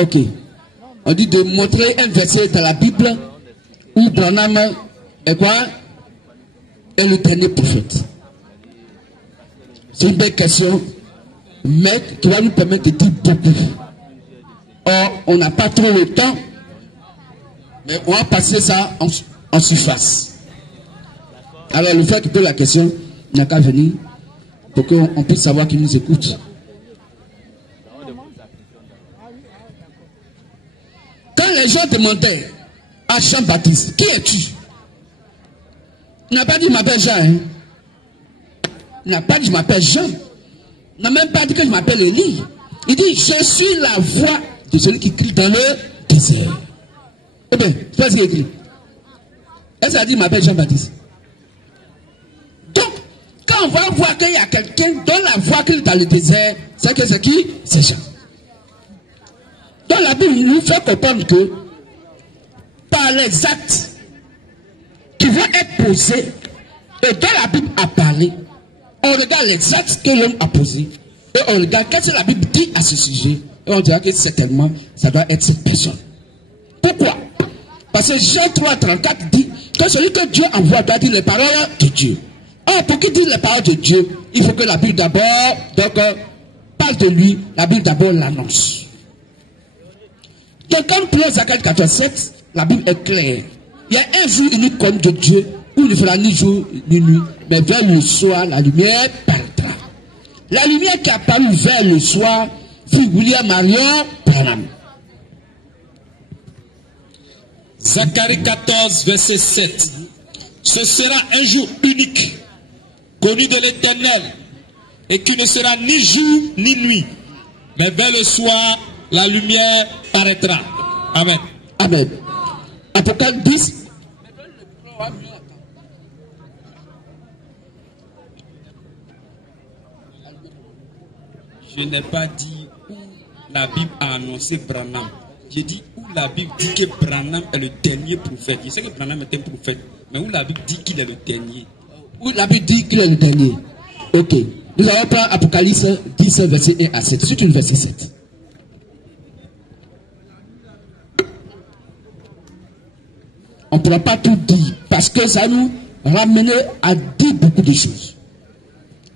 Ok. On dit de montrer un verset dans la Bible où Branham est quoi? Est le dernier prophète. C'est une belle question, mais qui va nous permettre de dire beaucoup. Or, on n'a pas trop le temps, mais on va passer ça en surface. Alors, le fait que pose la question n'a qu'à venir pour qu'on puisse savoir qui nous écoute. Quand les gens demandaient à Jean-Baptiste, qui es-tu? Il n'a pas dit, je m'appelle Jean. Hein? Il n'a pas dit, je m'appelle Jean. Il n'a même pas dit que je m'appelle Élie. Il dit, je suis la voix de celui qui crie dans le désert. Eh bien, c'est pas ce qu'il écrit. Est-ce qu'il a dit, je m'appelle Jean-Baptiste? Donc, quand on va voir qu'il y a quelqu'un dont la voix crie dans le désert, c'est que c'est qui? C'est Jean. Donc la Bible nous fait comprendre que par les actes qui vont être posés, et dont la Bible a parlé, on regarde les actes que l'homme a posés, et on regarde qu'est-ce que la Bible dit à ce sujet, et on dira que certainement, ça doit être cette personne. Pourquoi? Parce que Jean 3,34 dit que celui que Dieu envoie doit dire les paroles de Dieu. Or, pour qu'il dise les paroles de Dieu, il faut que la Bible d'abord, parle de lui, la Bible d'abord l'annonce. Donc, quand nous prenons Zacharie 14,7, la Bible est claire. Il y a un jour unique comme de Dieu, où il ne fera ni jour ni nuit, mais vers le soir, la lumière paraîtra. La lumière qui a apparu vers le soir fut William Marion Branham. Zacharie 14, verset 7. Ce sera un jour unique, connu de l'Éternel, et qui ne sera ni jour ni nuit, mais vers le soir, la lumière paraîtra. Amen. Amen. Apocalypse 10. Je n'ai pas dit où la Bible a annoncé Branham. J'ai dit où la Bible dit que Branham est le dernier prophète. Je sais que Branham est un prophète, mais où la Bible dit qu'il est le dernier. Où la Bible dit qu'il est le dernier. Ok. Nous allons prendre Apocalypse 10, verset 1 à 7. C'est une verset 7. On ne pourra pas tout dire parce que ça nous ramène à dire beaucoup de choses.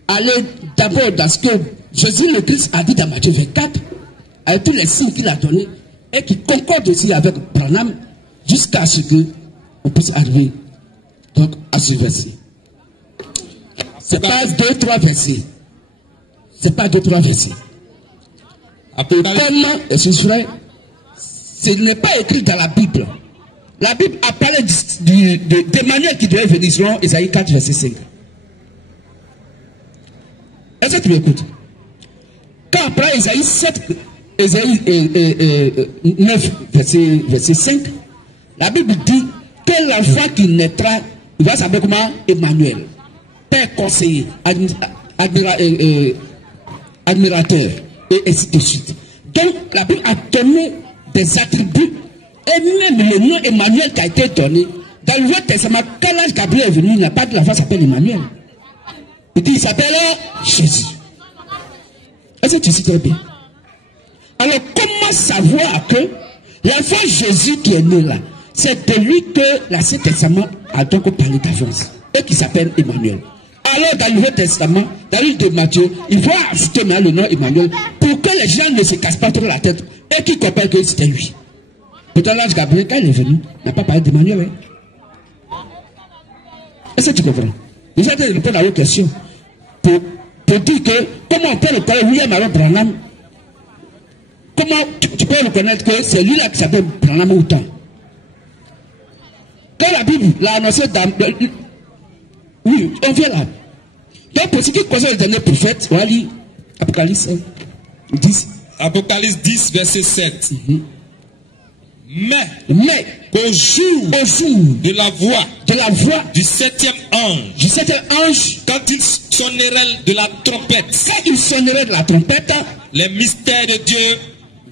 Allez d'abord dans ce que Jésus le Christ a dit dans Matthieu 24, avec tous les signes qu'il a donnés et qui concordent aussi avec Branham jusqu'à ce qu'on puisse arriver donc, à ce verset. Ce n'est pas 2-3 versets. Ce n'est pas 2-3 versets. Et comme, ce n'est pas écrit dans la Bible. La Bible a parlé d'Emmanuel qui devait venir selon Ésaïe 4, verset 5. Est-ce que tu m'écoutes? Quand après Ésaïe 9, verset 5, la Bible dit que l'enfant qui naîtra, il va s'appeler comment? Emmanuel. Père conseiller, admirateur, et ainsi de suite. Donc, la Bible a donné des attributs, et même le nom Emmanuel qui a été donné, dans le Nouveau Testament, quand l'ange Gabriel est venu, il n'a pas dit l'enfant s'appelle Emmanuel. Il dit, il s'appelle Jésus. Est-ce que tu sais très bien? Alors, comment savoir que l'enfant Jésus qui est né là, c'est de lui que l'Ancien Testament a donc parlé d'avance, et qui s'appelle Emmanuel. Alors, dans le Nouveau Testament, dans le livre de Matthieu, il faut citer le nom Emmanuel pour que les gens ne se cassent pas trop la tête et qu'ils comprennent que c'était lui. Pourtant, l'ange Gabriel, quand il est venu, il n'a pas parlé d'Emmanuel. Hein? Est-ce que tu comprends? Vous allez répondre à vos questions pour dire que comment on peut reconnaître William Marion Branham? Comment tu peux reconnaître que c'est lui là qui s'appelle Branham autant? Quand la Bible l'a annoncé dans... Oui, on vient là. Donc, pour ce qui concerne le dernier prophète, on va lire Apocalypse 10. Apocalypse 10, verset 7. Mais au jour de la voix du septième ange, quand il sonnerait de la trompette, les mystères de Dieu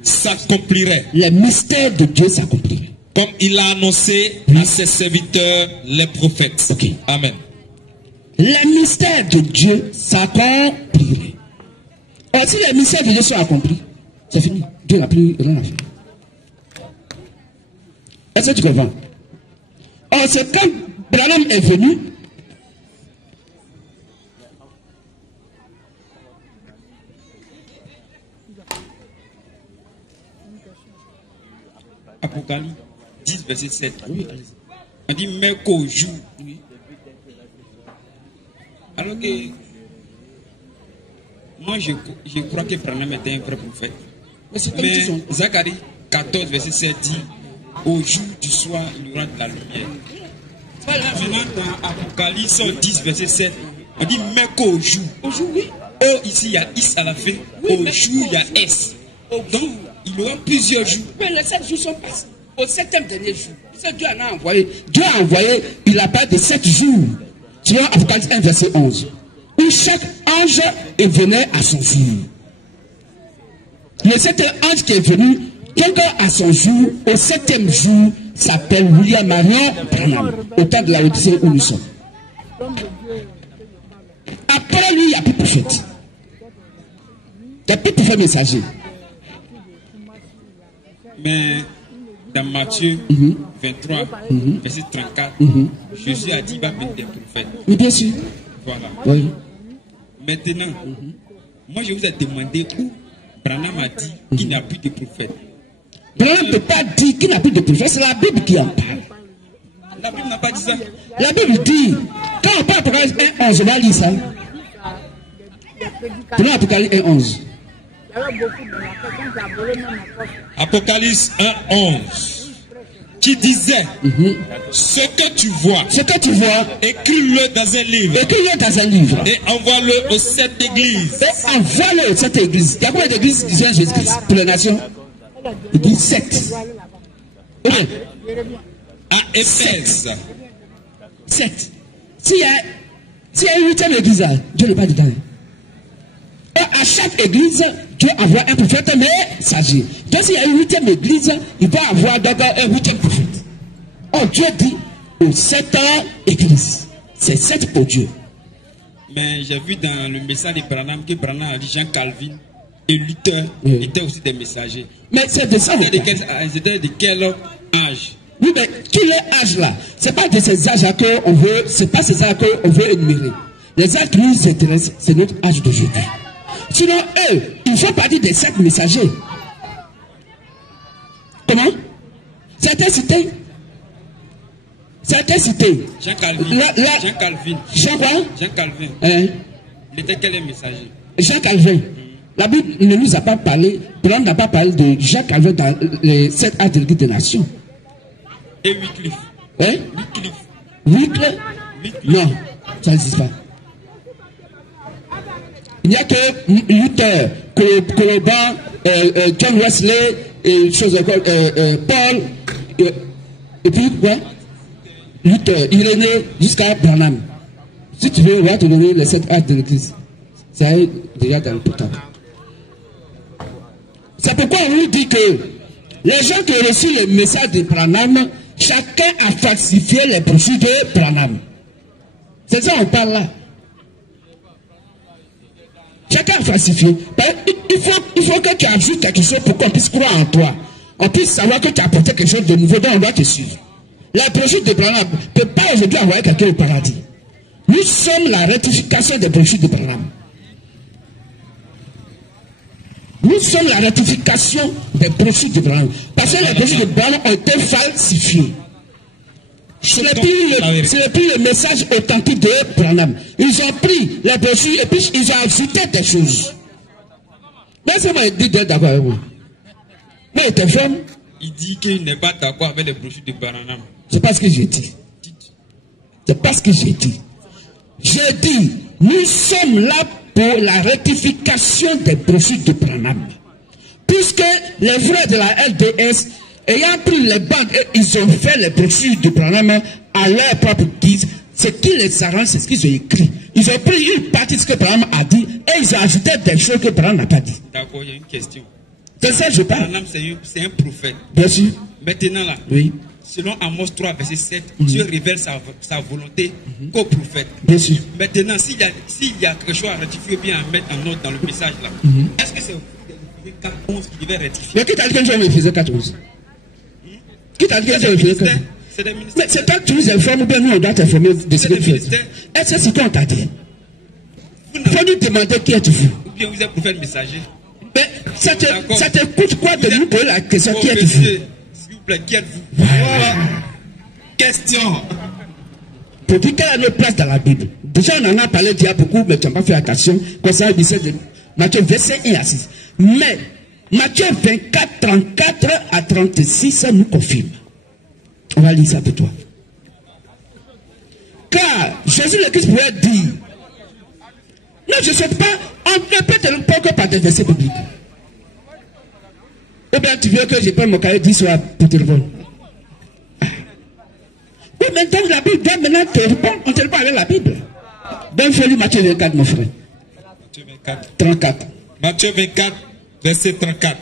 s'accompliraient. Les mystères de Dieu s'accompliraient. Comme il l'a annoncé à ses serviteurs, les prophètes. Okay. Amen. Les mystères de Dieu s'accompliraient. Alors, si les mystères de Dieu sont accomplis, c'est fini. Dieu n'a plus rien à faire. Est-ce que tu comprends? Or, c'est quand Branham est venu, Apocalypse 10, verset 7. Oui, on dit mais qu'au jour. Oui. Alors que moi je crois que Branham était un vrai prophète. Mais Zacharie 14, verset 7 dit au jour du soir il y aura de la lumière. Maintenant dans Apocalypse 10, verset 7, on dit mais qu'au jour. Au jour, oui. Oh, ici il y a Is à la fin. Oui, au jour il y a S. Donc il y aura plusieurs jours. Mais les 7 jours sont passés. Au 7e dernier jour. Dieu en a envoyé. Dieu a envoyé, il a parlé de 7 jours. Tu vois, Apocalypse 1, verset 11. Où chaque ange venait à son jour. Le 7e ange qui est venu, quelqu'un à son jour, au 7e jour, s'appelle William Marion Branham, au temps de la Odyssée où nous sommes. Après lui, il n'y a plus de prophète. Il n'y a plus de prophète messager. Mais dans Matthieu 23, verset 34, Jésus a dit qu'il va venir des prophètes. Oui, bien sûr. Voilà. Oui. Maintenant, moi je vous ai demandé où Branham a dit qu'il n'y a plus de prophètes. Branham ne peut pas dire qu'il n'y a plus de prophètes, c'est la Bible qui en parle. La Bible n'a pas dit ça. La Bible dit, quand on parle d'Apocalypse 1, 11, on va lire ça. Prenons Apocalypse 1, 11. Apocalypse 1, 11. Qui disait ce que tu vois, écris-le dans un livre. Écris-le dans un livre. Et envoie-le aux 7 églises. Et envoie-le aux 7 églises. Il y a combien d'églises disant Jésus-Christ pour les nations? Il dit 7. À Éphèse. 7. S'il y a une 8e église, Dieu n'est pas dedans. Et à chaque église, Dieu envoie un prophète messager. Donc s'il y a une 8e église, il va avoir d'abord un 8e prophète. Oh, Dieu dit aux 7 églises. C'est 7 pour Dieu. Mais j'ai vu dans le message de Branham que Branham a dit Jean Calvin et Luther étaient aussi des messagers. Mais c'est de ça. C'était de quel âge? Oui, mais quel est âge là? C'est pas de ces âges-là qu'on veut, c'est pas ces âges qu'on veut énumérer. Les âges qui nous intéressent, c'est notre âge d'aujourd'hui. Sinon, eux, ils font partie des 7 messagers. Comment? Certains cités. Jean Calvin. Jean Calvin. Jean quoi? Jean Calvin. Il était quel messager? Jean Calvin. La Bible ne nous a pas parlé, Branham n'a pas parlé de Jean Calvin dans les 7 âges de l'Église des Nations. Et Wycliffe. Hein? Wycliffe? Non, ça n'existe pas. Il n'y a que Luther, Colomban, John Wesley, et Paul, et puis quoi? Luther, Irénée, jusqu'à Branham. Si tu veux, on va te donner les 7 âges de l'Église. C'est déjà dans le potable. C'est pourquoi on nous dit que les gens qui ont reçu les messages de Branham, chacun a falsifié les brochures de Branham. C'est ça qu'on parle là. Chacun a falsifié. Il faut que tu ajoutes quelque chose pour qu'on puisse croire en toi. On puisse savoir que tu as apporté quelque chose de nouveau, donc on doit te suivre. Les brochures de Branham ne peuvent pas aujourd'hui envoyer quelqu'un au paradis. Nous sommes la rectification des brochures de Branham. Nous sommes la ratification des brochures de Branham. Parce que les brochures de Branham ont été falsifiées. Ce n'est plus le message authentique de Branham. Ils ont pris les brochures et puis ils ont ajouté des choses. Laissez-moi dire d'accord avec moi. Mais il était ferme. Il dit qu'il n'est pas d'accord avec les brochures de Branham. C'est pas ce que j'ai dit. C'est pas ce que j'ai dit. J'ai dit, nous sommes là pour la rectification des brochures de Branham. Puisque les frères de la LDS, ayant pris les bandes, ils ont fait les brochures de Branham à leur propre guise. Ce qui les arrange, c'est ce qu'ils ont écrit. Ils ont pris une partie de ce que Branham a dit et ils ont ajouté des choses que Branham n'a pas dit. D'accord, il y a une question. C'est ça que je parle. Branham, c'est un prophète. Bien sûr. Maintenant là, oui. Selon Amos 3, verset 7, Dieu révèle sa volonté qu'au prophète. Bien sûr. Maintenant, s'il y a quelque chose à rectifier, bien à mettre en note dans le message là, est-ce que c'est Éphésiens 4.11 qui devait rectifier? Mais qui t'a dit que je vais Éphésiens 4.11? Qui t'a dit que c'est le ministère? C'est des ministères. Mais c'est toi que tu nous informes ou bien nous on doit t'informer de ce que tu fais. Est-ce que c'est quoi on t'a dit? Il faut nous demander qui es-tu? Ou bien vous êtes prophète messager. Mais ça te coûte quoi de nous poser la question qui êtes-vous? S'il vous plaît, qui êtes-vous? Voilà. Question. Pour dire quelle est notre place dans la Bible. Déjà on en a parlé déjà beaucoup, mais tu n'as pas fait attention. Concernant le Matthieu verset 1 à 6. Mais Matthieu 24, 34 à 36 nous confirme. On va lire ça pour toi. Car Jésus le Christ pouvait dire, non, je ne sais pas, on ne peut te répondre que par des versets bibliques. Ou bien tu veux que je prenne mon cahier 10 soirs pour te répondre. Oui, maintenant la Bible doit maintenant te répondre, on te répond avec la Bible. Donc il faut lire Matthieu 24, mon frère. Matthieu 24. 34. Matthieu 24, verset 34.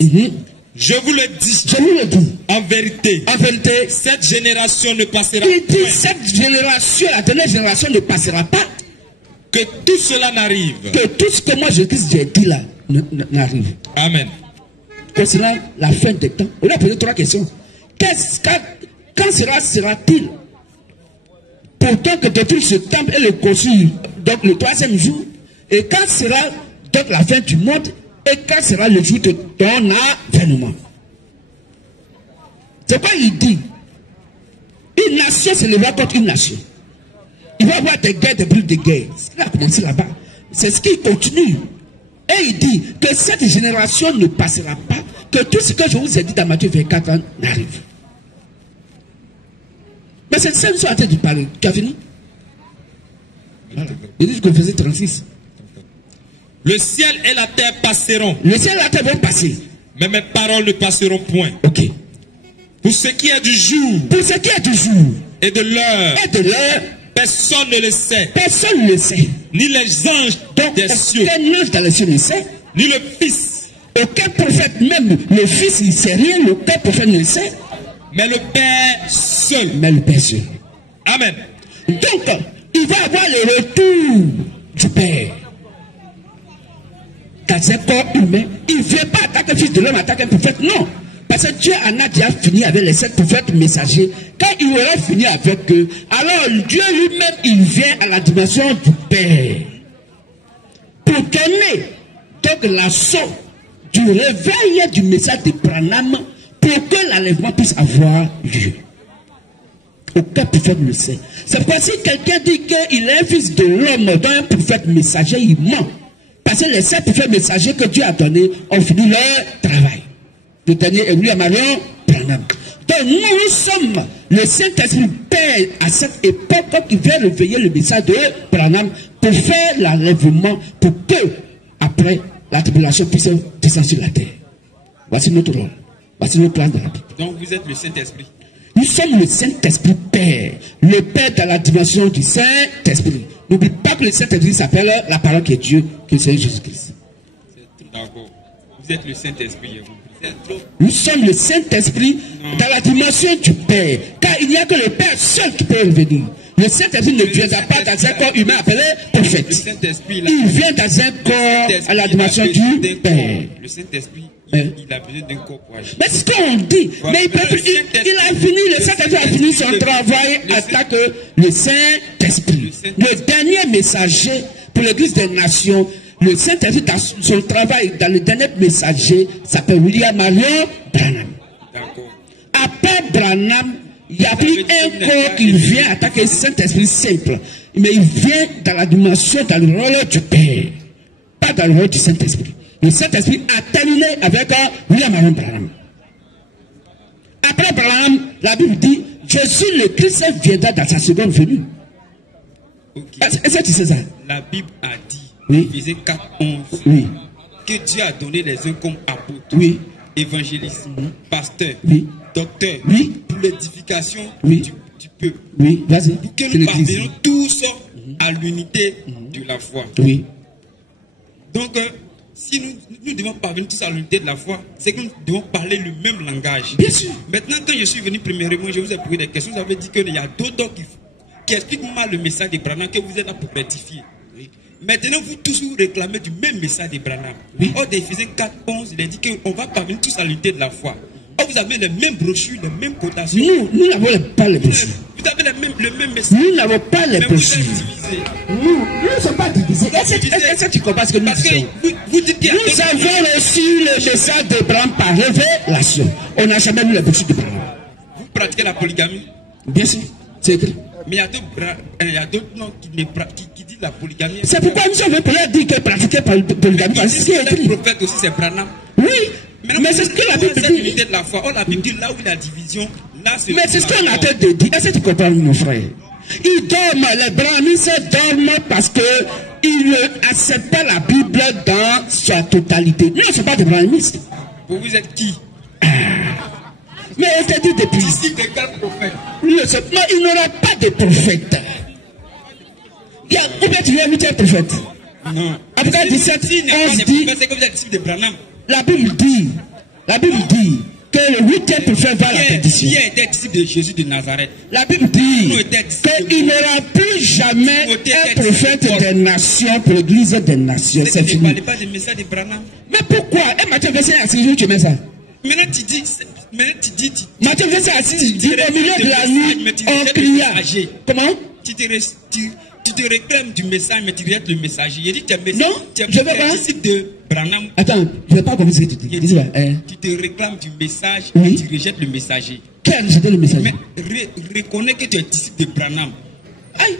Je vous le dis. Je vous le dis. En vérité. En vérité. Cette génération ne passera pas. Il dit cette génération, la dernière génération ne passera pas. Que tout cela n'arrive. Que tout ce que moi j'ai dit là n'arrive. Amen. Concernant la fin des temps. On a posé 3 questions. Quand sera-t-il? Pourtant que détruire ce temple et le construire donc le 3e jour. Et quand sera donc la fin du monde? Et quand sera le jour de ton avènement? C'est quoi il dit? Une nation se lèvera contre une nation. Il va y avoir des guerres, des bruits de guerre. Ce qu'il a commencé là-bas. C'est ce qui continue. Et il dit que cette génération ne passera pas, que tout ce que je vous ai dit dans Matthieu 24 ans n'arrive. Mais c'est ça que nous sommes en train de parler. Tu as fini? Voilà. Il dit que verset 36. Le ciel et la terre passeront. Le ciel et la terre vont passer. Mais mes paroles ne passeront point. Ok. Pour ce qui est du jour. Pour ce qui est du jour. Et de l'heure. Et de l'heure. Personne ne le sait. Personne ne le sait. Ni les anges des cieux. Aucun ange dans les cieux ne sait. Ni le Fils. Aucun prophète, même le Fils, il ne sait rien. Aucun prophète ne le sait. Mais le Père seul. Mais le Père seul. Amen. Donc, il va avoir le retour du Père. Dans un corps humain, il ne vient pas attaquer le Fils de l'homme, attaquer un prophète. Non. Parce que Dieu en a déjà fini avec les 7 prophètes messagers. Quand il aura fini avec eux, alors Dieu lui-même, il vient à la dimension du Père. Pour donner donc l'assaut du réveil du message de Branham pour que l'enlèvement puisse avoir lieu. Aucun prophète ne le sait. C'est parce que si quelqu'un dit qu'il est un fils de l'homme, dans un prophète messager, il ment. Parce que les 7 prophètes messagers que Dieu a donnés ont fini leur travail. Le dernier est William Marion Branham. Donc nous sommes le Saint-Esprit Père à cette époque qui vient réveiller le message de Branham pour faire l'enlèvement, pour que, après, la tribulation puisse descendre sur la terre. Voici notre rôle. Voici notre plan de la Bible. Donc vous êtes le Saint-Esprit. Nous sommes le Saint-Esprit Père. Le Père dans la dimension du Saint-Esprit. N'oublie pas que le Saint-Esprit s'appelle la parole qui est Dieu, qui est Jésus-Christ. D'accord. Vous êtes le Saint-Esprit. Nous sommes le Saint-Esprit dans la dimension du Père. Car il n'y a que le Père seul qui peut revenir. Le Saint-Esprit ne viendra pas dans un corps humain appelé prophète. Il vient dans un corps à la dimension du Père. Le Saint-Esprit, il a besoin d'un corps pour agir. Mais c'est ce qu'on dit. Mais il a fini, le Saint-Esprit a fini son travail en tant que le Saint-Esprit. Le dernier messager pour l'Église des Nations. Le Saint-Esprit, dans son travail, dans le dernier messager, s'appelle William Marion Branham. Après Branham, il n'y a plus un corps qui vient attaquer le Saint-Esprit simple. Mais il vient dans la dimension, dans le rôle du Père. Pas dans le rôle du Saint-Esprit. Le Saint-Esprit a terminé avec William Marion Branham. Après Branham, la Bible dit, Jésus le Christ viendra dans sa seconde venue. Est-ce que tu sais ça? La Bible a dit. Oui. Éphésiens 4:11. Oui. Que Dieu a donné les uns comme apôtres, oui. évangélistes, pasteurs, oui. docteurs, oui. pour l'édification oui. du peuple. Oui, vas-y. Pour que nous parvenions tous à l'unité de la foi. Oui. Donc, si nous devons parvenir tous à l'unité de la foi, c'est que nous devons parler le même langage. Bien sûr. Maintenant, quand je suis venu premièrement, je vous ai posé des questions. Vous avez dit qu'il y a d'autres qui expliquent mal le message de Branham, que vous êtes là pour rectifier. Maintenant, vous tous vous réclamez du même message de Branham. Oui. Or, d'Éphésiens 4:11, il a dit qu'on va parvenir tous à l'unité de la foi. Oh, vous avez les mêmes brochures, les mêmes cotations. Nous n'avons pas les brochures. Vous avez le même message. Nous n'avons pas les brochures. Nous ne sommes pas divisés. Est-ce que tu comprends ce que nous disons? Nous avons reçu le message d'Abraham par révélation. On n'a jamais lu les brochures d'Abraham. Vous pratiquez la polygamie? Bien sûr, c'est écrit. Mais il y a d'autres noms qui disent la polygamie. C'est pourquoi nous avons dit que pratiquer la polygamie. C'est ce qui est écrit. Le prophète aussi, c'est Branham. Oui, mais c'est ce que la Bible dit. De la foi. La Bible dit là où il y a la division, là c'est. Mais c'est ce qu'on a tête de dire. Est-ce que tu comprends, mon frère? Ils dorment, les brahmites dorment parce qu'ils n'acceptent pas la Bible dans sa totalité. Nous ne sommes pas des brahmites. Vous êtes qui? Mais elle t'a dit depuis. Ici, de quel prophète? Non, il n'y aura pas de prophète. Où tu viens, tu es prophète? Non. Après 17, 11 dit. C'est que vous êtes disciple de Branham. La Bible dit que le 8e prophète va à la perdition. Qui était disciple de Jésus de Nazareth? La Bible dit qu'il n'y aura plus jamais un prophète des nations pour l'église des nations. C'est fini. Ne parlez pas du message de Branham. Mais pourquoi? Matthieu 25, tu mets ça. Maintenant tu dis. Matthieu 25, dit au milieu de la nuit, on cria. Comment? Tu te réclames du message, mais tu rejettes le messager. Il dit tu es non, je veux pas. Disciple de Branham. Attends, je ne vais pas comprendre ce que tu dis. Tu te réclames du message, mais tu rejettes le messager. Quel rejeter le messager? Mais reconnais que tu es disciple de Branham. Aïe.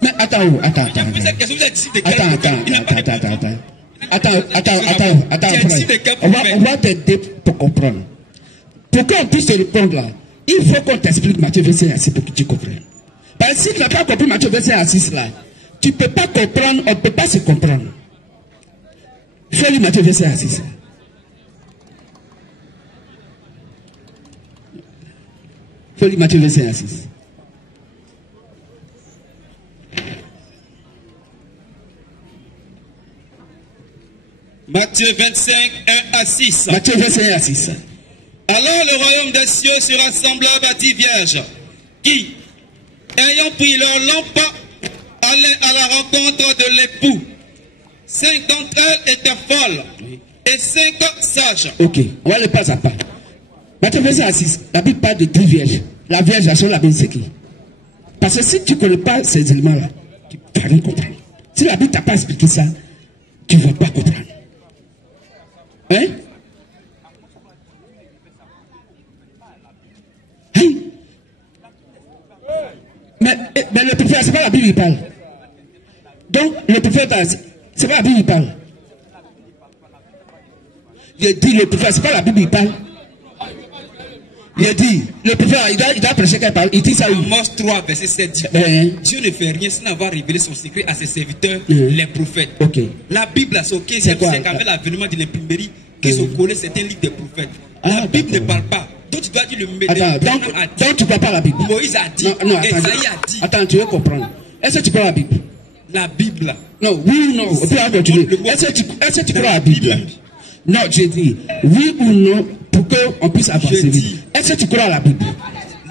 Mais attends. Vous êtes disciple de Attends. On va t'aider pour comprendre. Pour qu'on puisse te répondre là, il faut qu'on t'explique Matthieu 25 pour que tu comprennes. Parce que si tu n'as pas compris Matthieu 25 là, tu ne peux pas comprendre, on ne peut pas se comprendre. Fais-lui Matthieu 25 Fais-lui Matthieu 25 Matthieu 25, 1 à 6. Matthieu 25 à 6. Alors le royaume des cieux sera semblable à 10 vierges qui, ayant pris leur lampe, allaient à la rencontre de l'époux. 5 d'entre elles étaient folles et 5 sages. Ok, on va le pas à pas. Matthieu 25 à 6, la Bible parle de 10 vierges. La vierge, la Bible, c'est qui? Parce que si tu ne connais pas ces éléments-là, tu ne vas rien comprendre. Si la Bible ne t'a pas expliqué ça, tu ne vas pas comprendre. Hein? Hein? Mais le prophète, c'est pas la Bible qui parle. Donc, le prophète, c'est pas la Bible qui parle. Il dit, le prophète, c'est pas la Bible qui parle. Il dit, le prophète, il doit prêcher qu'elle parle. Il dit ça. Amos 3, verset 7 dit, Dieu ne fait rien sans avoir révélé son secret à ses serviteurs, les prophètes. Okay. La Bible, c'est au 15e siècle, avec l'avènement de l'imprimerie, qu'ils ont collé certains livres des prophètes. La Bible ne parle pas. Donc tu dois dire le Attends, donc tu ne parles pas la Bible. Moïse a dit, Esaïe a dit. Attends, tu veux comprendre. Est-ce que tu parles la Bible? La Bible. Non, oui ou non. Est-ce que tu parles la Bible? Non, j'ai dit oui ou non pour qu'on puisse avancer vite. Est-ce que tu crois à la Bible?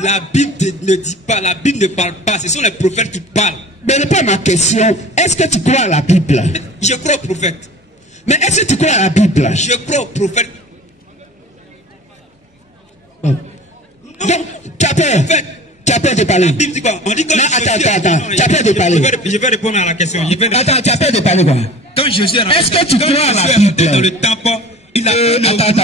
La Bible ne dit pas, la Bible ne parle pas, ce sont les prophètes qui parlent. Mais ce n'est pas ma question. Est-ce que tu crois à la Bible? Je crois aux prophètes. Mais est-ce que tu crois à la Bible? Je crois aux prophètes. Oh. Donc, tu as peur? Tu as peur de parler? La Bible dit quoi? On dit non, attends. Tu as peur de parler? Je vais répondre à la question. Attends, tu as peur de parler quoi? Quand Jésus est-ce que tu crois à la Bible? Dans le temple, il a attends,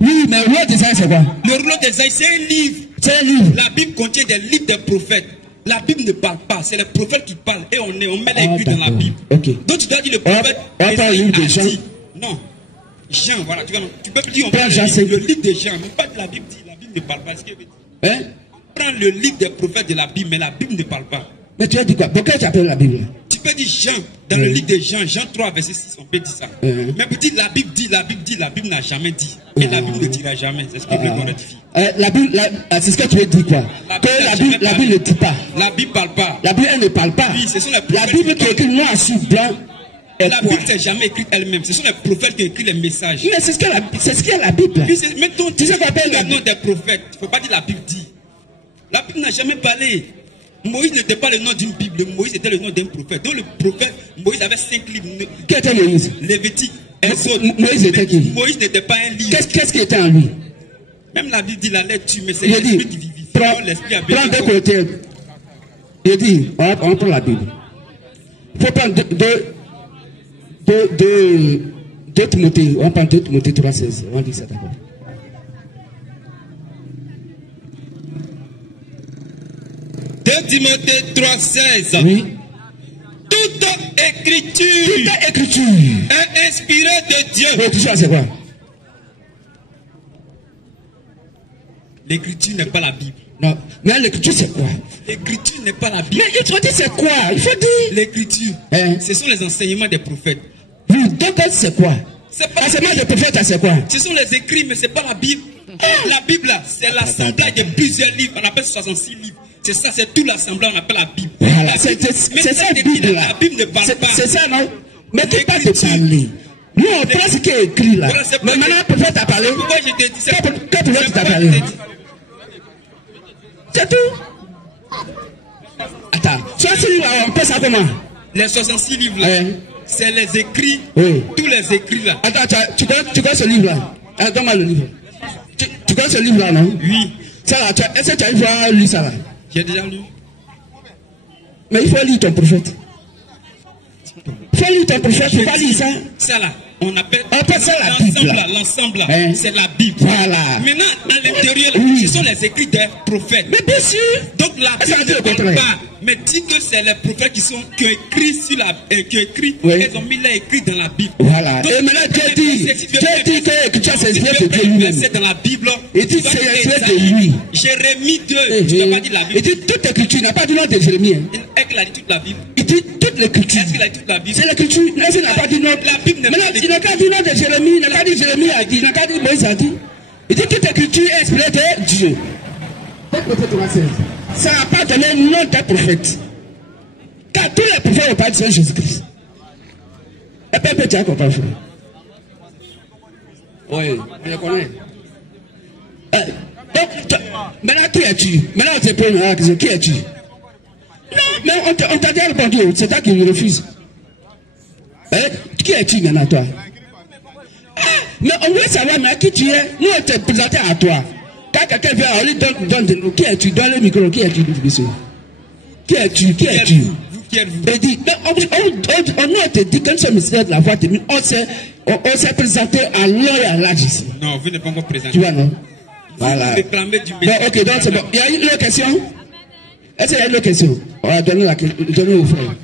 oui, mais le rouleau d'Ésaïe, c'est quoi? Le rouleau d'Ésaïe, c'est un livre. C'est un livre. La Bible contient des livres des prophètes. La Bible ne parle pas, c'est les prophètes qui parlent et on met les écrits dans la Bible. Okay. Donc tu dois dire le prophète. On parle du livre de Jean. Non. Jean, voilà, tu peux dire on prend le livre de Jean, mais pas de la Bible dit, la Bible ne parle pas. Est-ce qu'il veut dire? Hein? On prend le livre des prophètes de la Bible, mais la Bible ne parle pas. Mais tu as dit quoi? Pourquoi tu appelles la Bible? Tu peux dire Jean, dans le livre de Jean, Jean 3, verset 6, on peut dire ça. Mais tu dis la Bible n'a jamais dit. Et la Bible ne dira jamais. C'est ce que je veux rectifier. La Bible, c'est ce que tu veux dire quoi? Que la Bible ne dit pas. La Bible ne parle pas. La Bible, elle ne parle pas. Oui, ce sont les la Bible qui est écrite noir sur blanc. La Bible ne s'est jamais écrite elle-même. Ce sont les prophètes qui écrivent les messages. Mais c'est ce qu'il y a la Bible. Même tu sais qu'on appelle le nom des prophètes. Il ne faut pas dire la Bible dit. La Bible n'a jamais parlé. Moïse n'était pas le nom d'une Bible. Moïse était le nom d'un prophète. Donc le prophète, Moïse avait 5 livres. Qui était Moïse? Lévitique. Moïse était qui? Moïse n'était pas un livre. Qu'est-ce qui était en lui? Même la Bible dit la lettre tue, mais c'est Il l'esprit dit, qui vivifie. prends L'esprit a deux béni. côtés. Il dit, on prend la Bible. Il faut prendre deux Timothée. On prend 2 Timothée 3,16. On dit ça d'abord. Timothée 3,16. Oui. Toute écriture Toute écriture est inspirée de Dieu. L'écriture, c'est quoi? L'écriture n'est pas la Bible. Non, mais l'écriture, c'est quoi? L'écriture n'est pas la Bible. Mais il faut dire c'est quoi? Il faut dire. L'écriture, Hein? ce sont les enseignements des prophètes. Oui, donc c'est quoi? C'est pas la L'enseignement Bible. des prophètes, c'est quoi? Ce sont les écrits, mais ce n'est pas la Bible. La Bible, là, c'est l'assemblage de plusieurs livres. On appelle 66 livres. C'est ça, c'est tout l'assemblage, on appelle la Bible. Voilà, La c'est Bible- mais ça, cette Bible-là. La Bible ne parle pas. C'est ça, non? Mais qui parle de L'écriture. parler? Nous, on prend ce qui est écrit là. Voilà, c'est Mais pas- maintenant, le prophète a parlé. Pourquoi je t'ai dit ça? Quel prophète C'est t'a pourquoi parlé? je t'ai dit. C'est tout. Attends, soit si on peut ça comment? Les 66 livres là, Ouais. c'est les écrits, Oui. tous les écrits là. Attends, tu connais ce livre-là? Donne-moi le livre. Tu connais ce livre-là, non? Oui, Ça là, est-ce que tu as une fois lu ça là? j'ai déjà lu. Mais il faut lire ton prophète. Il faut lire ton prophète, il faut pas lire ça. Ça là, on appelle ça la Bible, l'ensemble là. là, l'ensemble là, Hein? c'est la Bible. Voilà. Maintenant, à l'intérieur, là, Oui. ce sont les écrits des prophètes. Mais bien sûr. Donc la Ça veut Bible dire ne le parle contraire. pas, mais dit que c'est les prophètes qui ont écrit sur la, qui ont écrit, Oui. ils ont mis les écrits dans la Bible. Voilà. Donc, Et maintenant, Dieu dit que l'écriture s'inspire de Dieu lui-même. C'est dans la Bible. Il dit tu vas c'est lire inspiré Esaïe, de lui. Jérémie 2, tu n'as pas dit la Il Bible. dit toute écriture, il n'a pas dit le nom de Jérémie. Hein. Est-ce qu'il a dit toute la Bible? Il dit toute l'écriture. Est-ce qu'il a dit toute la Bible? C'est l'écriture. Est-ce qu'il n'a pas dit non? La Bible n'est Maintenant, pas il n'a pas dit non de Jérémie, il n'a pas dit Jérémie a dit, il n'a pas dit Moïse a dit. Il dit toute écriture est inspirée de Dieu. Ça n'a pas donné le nom des prophètes. Car tous les prophètes ont parlé de Jésus-Christ. Et puis, tu as compris, frère. Oui, je connais. Donc, maintenant, qui es-tu? Maintenant, on te pose la question, qui es-tu? Non, mais on t'a déjà répondu, c'est toi qui me refuses. Qui es-tu maintenant, toi? Mais on veut savoir, mais qui tu es? Nous, on te présenté à toi. Quand quelqu'un vient, on lui donne, qui es-tu? Donne le micro, qui es-tu? Qui es-tu? Qui es-tu? Qui êtes-vous? Il dit, on te dit que nous sommes ministères de la voix divine, on s'est présenté à l'heure et à l'âge ici. Non, vous n'êtes pas encore présenté. Tu vois, non? Vous Voilà. réclamez du Bon, message. ok, donc c'est bon. Il y a une autre question? Est-ce qu'il y a une autre question? On va donner au frère.